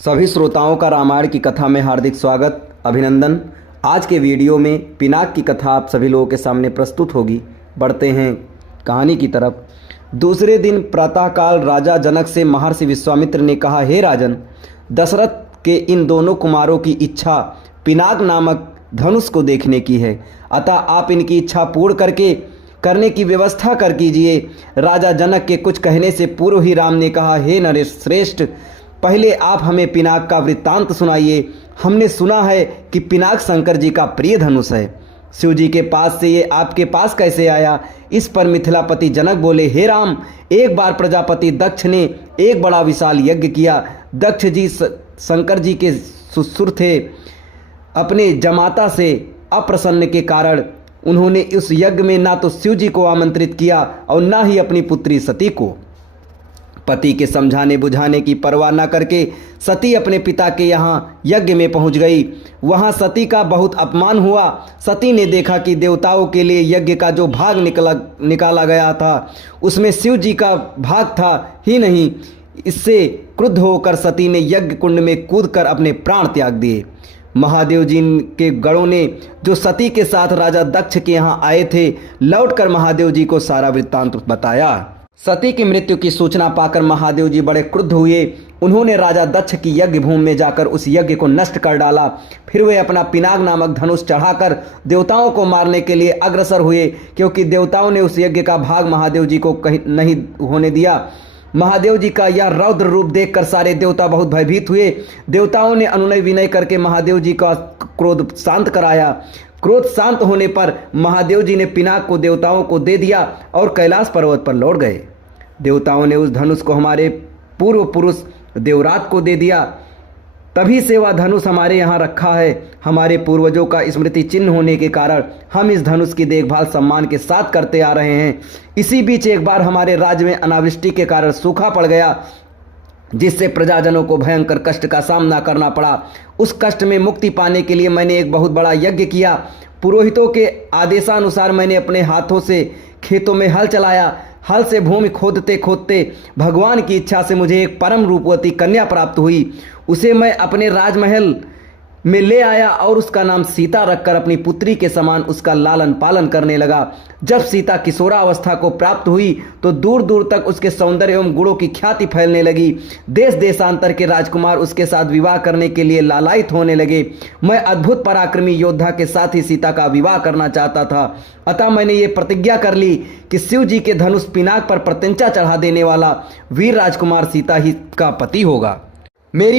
सभी श्रोताओं का रामायण की कथा में हार्दिक स्वागत अभिनंदन। आज के वीडियो में पिनाक की कथा आप सभी लोगों के सामने प्रस्तुत होगी। बढ़ते हैं कहानी की तरफ। दूसरे दिन प्रातःकाल राजा जनक से महर्षि विश्वामित्र ने कहा, हे राजन, दशरथ के इन दोनों कुमारों की इच्छा पिनाक नामक धनुष को देखने की है, अतः आप इनकी इच्छा पूर्ण करने की व्यवस्था कर कीजिए। राजा जनक के कुछ कहने से पूर्व ही राम ने कहा, हे नरेश श्रेष्ठ, पहले आप हमें पिनाक का वृत्तांत सुनाइए। हमने सुना है कि पिनाक शंकर जी का प्रिय धनुष है। शिव जी के पास से ये आपके पास कैसे आया? इस पर मिथिलापति जनक बोले, हे राम, एक बार प्रजापति दक्ष ने एक बड़ा विशाल यज्ञ किया। दक्ष जी शंकर जी के ससुर थे। अपने जमाता से अप्रसन्न के कारण उन्होंने उस यज्ञ में ना तो शिव जी को आमंत्रित किया और ना ही अपनी पुत्री सती को। पति के समझाने बुझाने की परवाह न करके सती अपने पिता के यहाँ यज्ञ में पहुँच गई। वहाँ सती का बहुत अपमान हुआ। सती ने देखा कि देवताओं के लिए यज्ञ का जो भाग निकाला गया था उसमें शिव जी का भाग था ही नहीं। इससे क्रुद्ध होकर सती ने यज्ञ कुंड में कूदकर अपने प्राण त्याग दिए। महादेव जी के गणों ने जो सती के साथ राजा दक्ष के यहाँ आए थे, लौटकर महादेव जी को सारा वृत्तांत बताया। सती की मृत्यु की सूचना पाकर महादेव जी बड़े क्रुद्ध हुए। उन्होंने राजा दक्ष की यज्ञ भूमि में जाकर उस यज्ञ को नष्ट कर डाला। फिर वे अपना पिनाक नामक धनुष चढ़ाकर देवताओं को मारने के लिए अग्रसर हुए, क्योंकि देवताओं ने उस यज्ञ का भाग महादेव जी को कहीं नहीं होने दिया। महादेव जी का यह रौद्र रूप देखकर सारे देवता बहुत भयभीत हुए। देवताओं ने अनुनय विनय करके महादेव जी का क्रोध शांत कराया। क्रोध शांत होने पर महादेव जी ने पिनाक को देवताओं को दे दिया और कैलाश पर्वत पर लौट गए। देवताओं ने उस धनुष को हमारे पूर्व पुरुष देवराज को दे दिया। तभी से वह धनुष हमारे यहाँ रखा है। हमारे पूर्वजों का स्मृति चिन्ह होने के कारण हम इस धनुष की देखभाल सम्मान के साथ करते आ रहे हैं। इसी बीच एक बार हमारे राज्य में अनावृष्टि के कारण सूखा पड़ गया, जिससे प्रजाजनों को भयंकर कष्ट का सामना करना पड़ा। उस कष्ट में मुक्ति पाने के लिए मैंने एक बहुत बड़ा यज्ञ किया। पुरोहितों के आदेशानुसार मैंने अपने हाथों से खेतों में हल चलाया। हल से भूमि खोदते खोदते भगवान की इच्छा से मुझे एक परम रूपवती कन्या प्राप्त हुई। उसे मैं अपने राजमहल में ले आया और उसका नाम सीता रखकर अपनी पुत्री के समान उसका लालन पालन करने लगा। जब सीता किशोरावस्था को प्राप्त हुई तो दूर दूर तक उसके सौंदर्य एवं गुणों की ख्याति फैलने लगी। देश देशांतर के राजकुमार उसके साथ विवाह करने के लिए लालायित होने लगे। मैं अद्भुत पराक्रमी योद्धा के साथ ही सीता का विवाह करना चाहता था। अतः मैंने ये प्रतिज्ञा कर ली कि शिव जी के धनुष पिनाक पर प्रत्यंचा चढ़ा देने वाला वीर राजकुमार सीता ही का पति होगा। मेरी